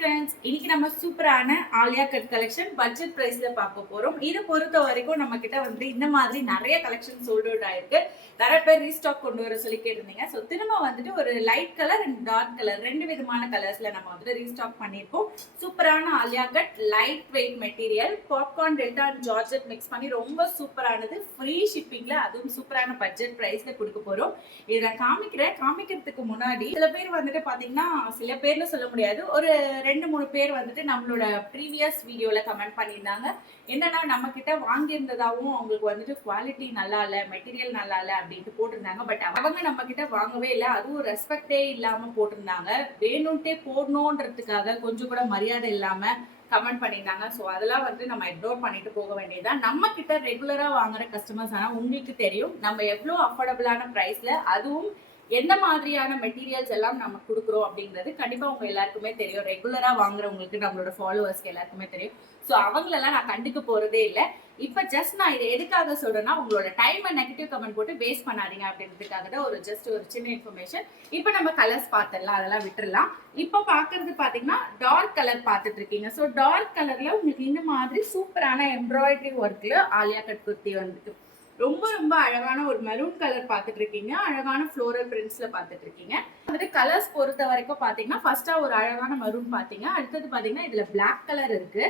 Friends, இன்னைக்கு நம்ம சூப்பரான ஆலியா கட் கலெக்ஷன் பட்ஜெட் பிரைஸ்ல பார்க்க போறோம். இது பொறுத்த வரைக்கும் நம்ம கிட்ட வந்து இந்த மாதிரி நிறைய கலெக்ஷன் சோல்ட் அவுட் ஆயிருக்கு. நிறைய பேர் ரீஸ்டாக் கொண்டு வர சொல்லி கேட்டிருந்தீங்க. ஸோ திரும்ப வந்துட்டு ஒரு light colour and dark colour ரெண்டு விதமான கலர்ஸ்ல நம்ம வந்து ரீஸ்டாக் பண்ணியிருக்கோம். சூப்பரான Alia cut light weight material popcorn delta and georgette mix பண்ணி ரொம்ப சூப்பரானது. ஃப்ரீ ஷிப்பிங்ல அதுவும் சூப்பரான பட்ஜெட் பிரைஸ்ல கொடுக்க போறோம். இதை காமிக்கிறதுக்கு முன்னாடி சில பேர் வந்துட்டு பாத்தீங்கன்னா, சில பேர்னு சொல்ல முடியாது, ஒரு 2-3 பேர் வந்துட்டு நம்மளோட ப்ரீவியஸ் வீடியோல கமெண்ட் பண்ணியிருந்தாங்க. என்னன்னா நம்ம கிட்ட வாங்கியிருந்ததாவும் அவங்களுக்கு வந்துட்டு குவாலிட்டி நல்லா இல்ல, மெட்டீரியல் நல்லா இல்ல அப்படின்ட்டு போட்டிருந்தாங்க. பட் அவங்க நம்ம கிட்ட வாங்கவே இல்லை, அதுவும் ரெஸ்பெக்டே இல்லாம போட்டிருந்தாங்க. வேணும்ட்டே போடணுன்றதுக்காக கொஞ்சம் கூட மரியாதை இல்லாம கமெண்ட் பண்ணியிருந்தாங்க. ஸோ அதெல்லாம் வந்து நம்ம இக்னோர் பண்ணிட்டு போக வேண்டியதுதான். நம்ம கிட்ட ரெகுலரா வாங்குற கஸ்டமர்ஸ் ஆனால் உங்களுக்கு தெரியும் நம்ம எவ்வளோ அஃபோர்டபுளான ப்ரைஸ்ல, அதுவும் எந்த மாதிரியான மெட்டீரியல்ஸ் எல்லாம் நம்ம கொடுக்குறோம் அப்படிங்கிறது கண்டிப்பா உங்க எல்லாருக்குமே தெரியும். ரெகுலரா வாங்குறவங்களுக்கு, நம்மளோட ஃபாலோவர்ஸ்க்கு எல்லாருக்குமே தெரியும். ஸோ அவங்களெல்லாம் நான் கண்டுக்க போறதே இல்லை. இப்ப ஜஸ்ட் நான் இதை எதுக்காக சொல்றேன்னா, உங்களோட டைம் நெகட்டிவ் கமெண்ட் போட்டு வேஸ்ட் பண்ணாதீங்க அப்படின்றதுக்காக தான் ஒரு சின்ன இன்ஃபர்மேஷன். இப்ப நம்ம கலர்ஸ் பார்த்துடலாம், அதெல்லாம் விட்டுறலாம். இப்ப பாக்குறது பாத்தீங்கன்னா டார்க் கலர் பார்த்துட்டு இருக்கீங்க. ஸோ டார்க் கலர்ல உங்களுக்கு இந்த மாதிரி சூப்பரான எம்ப்ராய்டரி ஒர்க்ல ஆலியா கட் குர்த்தி வந்துட்டு ரொம்ப ரொம்ப அழகான ஒரு மெரூன் கலர் பார்த்துட்டு இருக்கீங்க. அழகான ஃப்ளோரல் பிரிண்ட்ஸ்ல பார்த்துட்டு இருக்கீங்க. வந்துட்டு கலர்ஸ் பொறுத்த வரைக்கும் பாத்தீங்கன்னா, ஃபர்ஸ்டா ஒரு அழகான மெரூன் பாத்தீங்க. அடுத்தது பாத்தீங்கன்னா இதுல பிளாக் கலர் இருக்கு.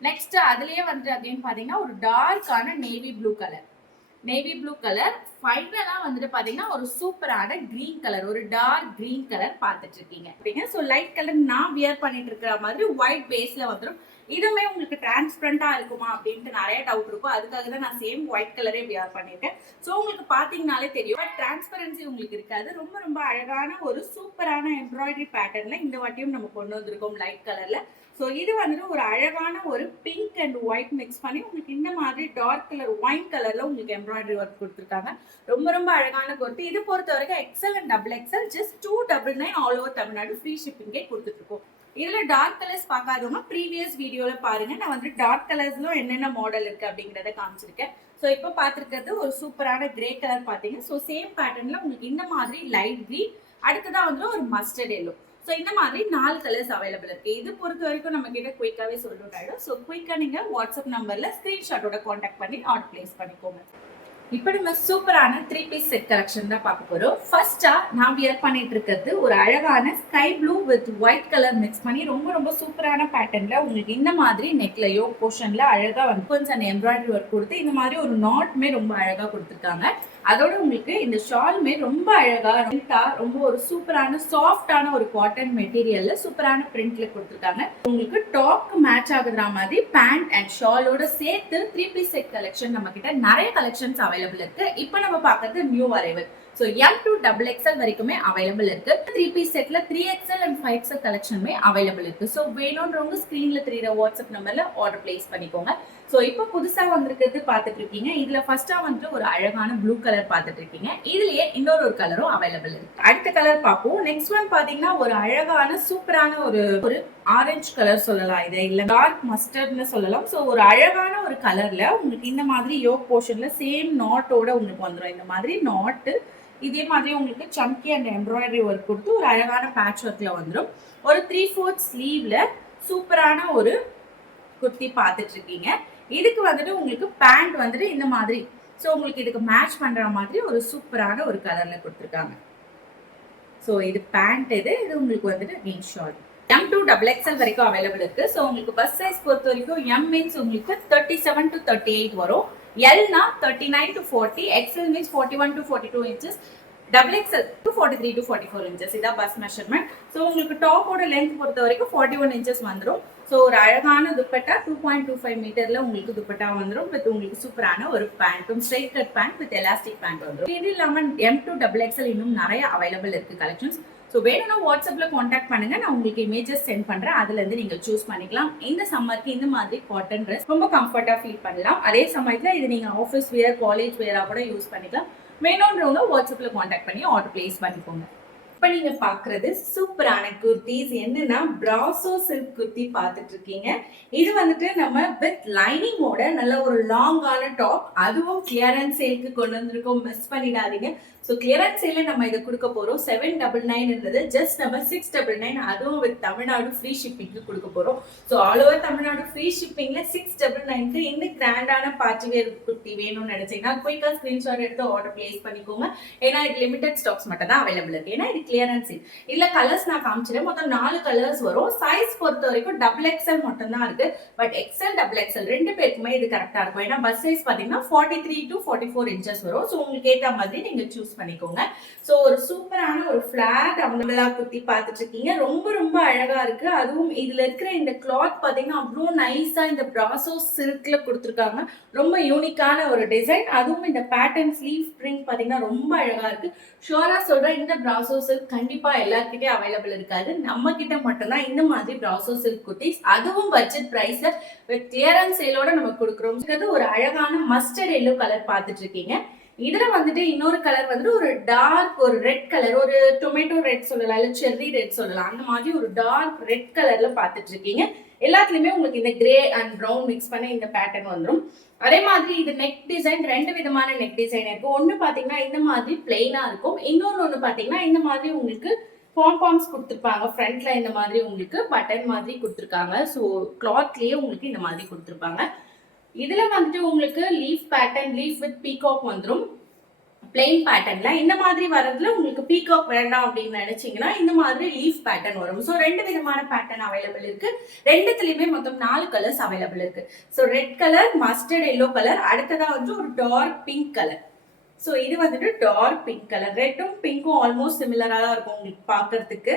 நெக்ஸ்ட் அதுலயே வந்துட்டு அப்படின்னு பாத்தீங்கன்னா ஒரு டார்க்கான நேவி ப்ளூ கலர் ஃபைனலா வந்துட்டு பாத்தீங்கன்னா ஒரு சூப்பரான கிரீன் கலர், ஒரு டார்க் கிரீன் கலர் பார்த்துட்டு இருக்கீங்க அப்படிங்க. ஸோ லைட் கலர் நான் வியர் பண்ணிட்டு இருக்கிற மாதிரி ஒயிட் பேஸ்ல வந்துடும். இதுவுமே உங்களுக்கு டிரான்ஸ்பரண்டா இருக்குமா அப்படின்ட்டு நிறைய டவுட் இருக்கும். அதுக்காக தான் நான் சேம் ஒயிட் கலரே வியர் பண்ணிருக்கேன். ஸோ உங்களுக்கு பாத்தீங்கன்னாலே தெரியும், பட் டிரான்ஸ்பரன்சி உங்களுக்கு இருக்காது. ரொம்ப ரொம்ப அழகான ஒரு சூப்பரான எம்ப்ராய்டரி பேட்டர்ன்ல இந்த வாட்டியும் நம்ம கொண்டு வந்திருக்கோம் லைட் கலர்ல. ஸோ இது வந்துட்டு ஒரு அழகான ஒரு பிங்க் அண்ட் ஒயிட் மிக்ஸ் பண்ணி உங்களுக்கு இந்த மாதிரி டார்க் கலர் ஒயின் கலர்ல உங்களுக்கு எம்ப்ராய்டரி ஒர்க் கொடுத்துருக்காங்க. ரொம்ப ரொம்ப அழகான குர்த்தி. இது பொறுத்த வரைக்கும் excel and double excel just 299 all over Tamil Nadu free ஷிப்பிங்கே கொடுத்துட்டு இருக்கோம். இதுல டார்க் கலர்ஸ் பார்க்காதவங்க ப்ரீவியஸ் வீடியோல பாருங்க. நான் வந்து டார்க் கலர்ஸ்ல என்னென்ன மாடல் இருக்கு அப்படிங்கறத காமிச்சிருக்கேன். ஸோ இப்போ பார்த்துருக்கிறது ஒரு சூப்பரான கிரே கலர் பார்த்தீங்க. ஸோ சேம் பேட்டர்ன்ல உங்களுக்கு இந்த மாதிரி லைட் கிரீன், அடுத்ததான் வந்து ஒரு மஸ்டர்ட் எல்லோ. ஸோ இந்த மாதிரி 4 கலர்ஸ் அவைலபிள் இருக்கு. இது பொறுத்த வரைக்கும் நம்ம கிட்ட குயிக்காவே சொல்லிட்டு ஆயிடும். ஸோ குயிக்கா நீங்க வாட்ஸ்அப் நம்பர்ல ஸ்கிரீன்ஷாட்டோட கான்டாக்ட் பண்ணி ஆர்டர் பிளேஸ் பண்ணிக்கோங்க. இப்போ நம்ம சூப்பரான 3 பீஸ் செட் கலெக்ஷன் தான் பார்க்க போறோம். ஃபர்ஸ்டா நான் வியர் பண்ணிட்டு இருக்கிறது ஒரு அழகான sky blue with white colour mix பண்ணி ரொம்ப ரொம்ப சூப்பரான பேட்டர்ன்ல உங்களுக்கு இந்த மாதிரி நெக்லயோ போர்ஷன்ல அழகா வந்து கொஞ்சம் எம்ப்ராய்டரி ஒர்க் கொடுத்து இந்த மாதிரி ஒரு நாட்மே ரொம்ப அழகா கொடுத்துருக்காங்க. அதோட உங்களுக்கு இந்த ஷாலுமே ரொம்ப அழகா ரொம்ப ஒரு சூப்பரான சாஃப்டான ஒரு காட்டன் மெட்டீரியல்ல சூப்பரான பிரிண்ட்ல கொடுத்துருக்காங்க. உங்களுக்கு டாப்க்கு மேட்ச் ஆகுற மாதிரி பேண்ட் அண்ட் ஷாலோட சேர்த்து 3 பீஸ் செட் கலெக்ஷன் நம்ம கிட்ட நிறைய கலெக்ஷன்ஸ் அவைலபிள் இருக்கு. இப்போ நம்ம பார்க்கறது new arrival. So M to XXL வரைக்குமே அவைலபிள் இருக்கு. 3 பீஸ் செட்ல 3XL அண்ட் 5XL கலெக்ஷனுமே அவைலபிள் இருக்கு. ஸோ வேணும்ன்றவங்க ஸ்கிரீன்ல தெரியுற வாட்ஸ்அப் நம்பர்ல ஆர்டர் பிளேஸ் பண்ணிக்கோங்க. ஸோ இப்போ புதுசா வந்திருக்கிறது பார்த்துட்டு இருக்கீங்க. இதுல ஃபர்ஸ்டா வந்துட்டு ஒரு அழகான ப்ளூ கலர் பார்த்துட்டு இருக்கீங்க. இதுலயே இன்னொரு கலரும் அவைலபிள் இருக்கு. அடுத்த கலர் பார்ப்போம். நெக்ஸ்ட் ஒன் பாத்தீங்கன்னா ஒரு அழகான சூப்பரான ஒரு ஆரஞ்சு கலர் சொல்லலாம், இதை இல்ல டார்க் மஸ்டர்ட்னு சொல்லலாம். ஸோ ஒரு அழகான ஒரு கலர்ல உங்களுக்கு இந்த மாதிரி யோக் போர்ஷன்ல சேம் நாட்டோட உங்களுக்கு வந்துடும். இந்த மாதிரி நாட்டு இதே மாதிரி உங்களுக்கு சம்கி அண்ட் எம்ப்ராய்டரி ஒர்க் கொடுத்து ஒரு அழகான பேட்ச் ஒர்க்ல வந்துடும். ஒரு 3/4 ஸ்லீவ்ல சூப்பரான ஒரு குர்த்தி பார்த்துட்டு இருக்கீங்க. இதுக்கு வந்துட்டு உங்களுக்கு பேண்ட் வந்துட்டு இந்த மாதிரி, ஸோ உங்களுக்கு இதுக்கு மேட்ச் பண்ற மாதிரி ஒரு சூப்பரான ஒரு கலர்ல கொடுத்துருக்காங்க. ஸோ இது பேண்ட், இது உங்களுக்கு வந்துட்டு மீன் ஷார்ட். M to XXL வரைக்கும் அவைலபிள் இருக்கு. ஸோ உங்களுக்கு பஸ் சைஸ் பொறுத்த வரைக்கும் M மீன்ஸ் உங்களுக்கு 37 to 38 வரும். Lனா 39 to 40, XL means 41 to 42 inches, XXL 43 to 44 inches. இதான் பஸ் மெஷர்மெண்ட். ஸோ உங்களுக்கு டாப்போட லென்த் பொறுத்த வரைக்கும் 41 inches வந்துடும். ஸோ ஒரு அழகான துப்பட்டா 2.25 மீட்டர்ல உங்களுக்கு துப்பட்டா வந்துடும். வித் உங்களுக்கு சூப்பரான ஒரு பேண்ட்டும் straight cut pant with elastic band வந்துடும். இது இல்லாமல் M to XXL இன்னும் நிறைய அவைலபிள் இருக்கு கலெக்ஷன்ஸ். ஸோ வேணும்னா வாட்ஸ்அப்ல கான்டாக்ட் பண்ணுங்க, நான் உங்களுக்கு இமேஜஸ் சென்ட் பண்றேன். அதுல இருந்து நீங்க சூஸ் பண்ணிக்கலாம். இந்த சம்மருக்கு இந்த மாதிரி காட்டன் ட்ரெஸ் ரொம்ப கம்ஃபர்ட்டா ஃபீல் பண்ணலாம். அதே சமயத்துல இது நீங்க ஆஃபீஸ் வேர், காலேஜ் வேரா கூட யூஸ் பண்ணிக்கலாம். வேணும்ன்றவங்க வாட்ஸ்அப்ல கான்டாக்ட் பண்ணி ஆர்டர் பிளேஸ் பண்ணிக்கோங்க. இப்ப நீங்க பாக்குறது சூப்பரான குர்த்திஸ். என்னன்னா பிராசோ சில்க் குர்த்தி பார்த்துட்டு இருக்கீங்க. இது வந்துட்டு நம்ம வித் லைனிங்கோட நல்ல ஒரு லாங்கான டாப், அதுவும் கிளியரன்ஸ் சேலுக்கு கொண்டு வந்திருக்கோம். மிஸ் பண்ணிடாதீங்க. ஸோ கிளியரன்ஸ் சேல நம்ம இதை கொடுக்க போறோம். 799 இருந்தது, ஜஸ்ட் நம்ம 699, அதுவும் வித் தமிழ்நாடு ஃப்ரீ ஷிப்பிங்க்கு கொடுக்க போறோம். So all over Tamil Nadu free ஷிப்பிங்ல 699க்கு இந்த கிராண்டான பார்ட்டி வேர் குர்த்தி வேணும்னு நினைச்சீங்கன்னா குயிக்கா ஸ்கிரீன்ஷாட் எடுத்து ஆர்டர் பிளேஸ் பண்ணிக்கோங்க. ஏன்னா இது லிமிடெட் ஸ்டாக்ஸ் மட்டும் தான் அவைலபிள் இருக்கு. ஏன்னா இது கிளியரன்ஸ் சேல். இல்ல கலர்ஸ் நான் காமிச்சிட்டேன். மொத்தம் 4 கலர்ஸ் வரும். சைஸ் பொறுத்த வரைக்கும் XXL மட்டும் தான் இருக்கு. பட் XL XXL ரெண்டு பேருக்குமே இது கரெக்டா இருக்கும். ஏன்னா பஸ் சைஸ் பாத்தீங்கன்னா 43 to 44 இன்ச்சஸ் வரும். ஸோ உங்களுக்கு ஏற்ற மாதிரி நீங்க சூஸ் பண்ணிக்கோங்க. சோ ஒரு சூப்பரான ஒரு ஃபிளாட் அம்பலா குர்த்தி பார்த்துட்டு இருக்கீங்க. ரொம்ப ரொம்ப அழகா இருக்கு. அதுவும் இதுல இருக்கிற இந்த கிளாத் பாத்தீங்கன்னா அவ்வளோ நைஸா இந்த பிராசோ சில்க்ல கொடுத்துருக்காங்க. ரொம்ப யூனிக்கான ஒரு டிசைன். அதுவும் இந்த பேட்டர்ன் ஸ்லீவ் பிரிண்ட் பாத்தீங்கன்னா ரொம்ப அழகா இருக்கு. ஷுவரா சொல்றேன், இந்த பிராசோ சில்க் கண்டிப்பா எல்லார்கிட்டயும் அவைலபிள் இருக்காது. நம்ம கிட்ட மட்டும்தான் இந்த மாதிரி பிராசோ சில்க் குர்த்திஸ், அதுவும் பட்ஜெட் பிரைஸ்ல வித் கிளியரன்ஸ் சேலோட நம்ம கொடுக்குறோம். ஒரு அழகான மஸ்டர்ட் எல்லோ கலர் பார்த்துட்டு இருக்கீங்க. இதுல வந்துட்டு இன்னொரு கலர் வந்துட்டு ஒரு டார்க் ஒரு ரெட் கலர், ஒரு டொமேட்டோ ரெட் சொல்லலாம், இல்ல செர்ரி ரெட் சொல்லலாம். அந்த மாதிரி ஒரு டார்க் ரெட் கலர்ல பாத்துட்டு இருக்கீங்க. எல்லாத்துலயுமே உங்களுக்கு இந்த கிரே அண்ட் ப்ரௌன் மிக்ஸ் பண்ணி இந்த பேட்டர்ன் வந்துடும். அதே மாதிரி இது நெக் டிசைன், 2 விதமான நெக் டிசைன் இருக்கும். ஒண்ணு பாத்தீங்கன்னா இந்த மாதிரி பிளெயினா இருக்கும். இன்னொன்னு பாத்தீங்கன்னா இந்த மாதிரி உங்களுக்கு பாம்பாம்ஸ் கொடுத்துருப்பாங்க. ஃப்ரண்ட்ல இந்த மாதிரி உங்களுக்கு பட்டன் மாதிரி கொடுத்துருக்காங்க. ஸோ கிளாத்லயே உங்களுக்கு இந்த மாதிரி கொடுத்துருப்பாங்க. இதுல வந்துட்டு உங்களுக்கு leaf pattern, leaf with peacock வந்துடும். பிளெயின் பேட்டர்ன்ல இந்த மாதிரி வரதுல உங்களுக்கு பீகாக் வேண்டாம் அப்படின்னு நினைச்சீங்கன்னா இந்த மாதிரி லீஃப் பேட்டர்ன் வரும். ஸோ 2 விதமான பேட்டர்ன் அவைலபிள் இருக்கு. ரெண்டுத்துலயுமே மொத்தம் 4 கலர்ஸ் அவைலபிள் இருக்கு. So red colour, mustard yellow colour, அடுத்ததா வந்து ஒரு டார்க் பிங்க் கலர். ஸோ இது வந்துட்டு டார்க் பிங்க் கலர். ரெட்டும் பிங்க்கும் ஆல்மோஸ்ட் சிமிலரா தான் இருக்கும் உங்களுக்கு பார்க்கறதுக்கு.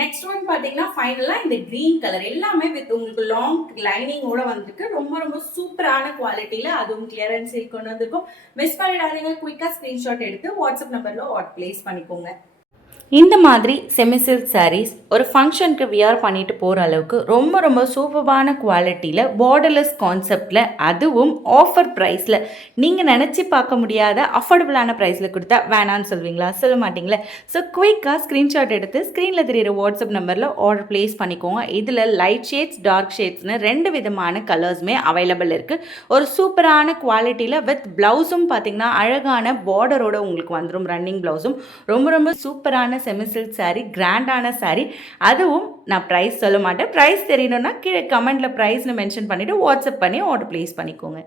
நெக்ஸ்ட் ஒன் பாத்தீங்கன்னா ஃபைனலா இந்த கிரீன் கலர், எல்லாமே வித் உங்களுக்கு லாங் லைனிங்கோட வந்திருக்கு. ரொம்ப ரொம்ப சூப்பரான குவாலிட்டியில, அதுவும் கிளியரன்ஸ் சேல் கொண்டு வந்திருக்கும். மிஸ் பண்ணிடாதீங்க. குயிக்கா ஸ்கிரீன்ஷாட் எடுத்து வாட்ஸ்அப் நம்பர்ல ஆர்டர் பிளேஸ் பண்ணிக்கோங்க. இந்த மாதிரி செமி சில்க் சாரீஸ் ஒரு ஃபங்க்ஷனுக்கு வியர் பண்ணிட்டு போகிற அளவுக்கு ரொம்ப ரொம்ப சூப்பரான குவாலிட்டியில், பார்டர்லெஸ் கான்செப்டில், அதுவும் ஆஃபர் ப்ரைஸில், நீங்கள் நினச்சி பார்க்க முடியாத அஃபோர்டபுளான ப்ரைஸில் கொடுத்தா வேணான்னு சொல்வீங்களா? சொல்ல மாட்டிங்களே. ஸோ குயிக்காக ஸ்க்ரீன்ஷாட் எடுத்து ஸ்க்ரீனில் தெரியிற வாட்ஸ்அப் நம்பரில் ஆர்டர் ப்ளேஸ் பண்ணிக்கோங்க. இதில் லைட் ஷேட்ஸ், டார்க் ஷேட்ஸ்னு 2 விதமான கலர்ஸுமே அவைலபிள் இருக்குது. ஒரு சூப்பரான குவாலிட்டியில் வித் ப்ளவுஸும் பார்த்திங்கன்னா அழகான பார்டரோட உங்களுக்கு வந்துடும். ரன்னிங் ப்ளவுஸும் ரொம்ப ரொம்ப சூப்பரான செமி சில்க் சாரீ, கிராண்டான சாரீ. அதுவும் நான் ப்ரைஸ் சொல்ல மாட்டேன். ப்ரைஸ் தெரியணும்னா கீழே கமெண்ட்டில் ப்ரைஸ்னு மென்ஷன் பண்ணிவிட்டு வாட்ஸ்அப் பண்ணி ஆர்டர் ப்ளேஸ் பண்ணிக்கோங்க.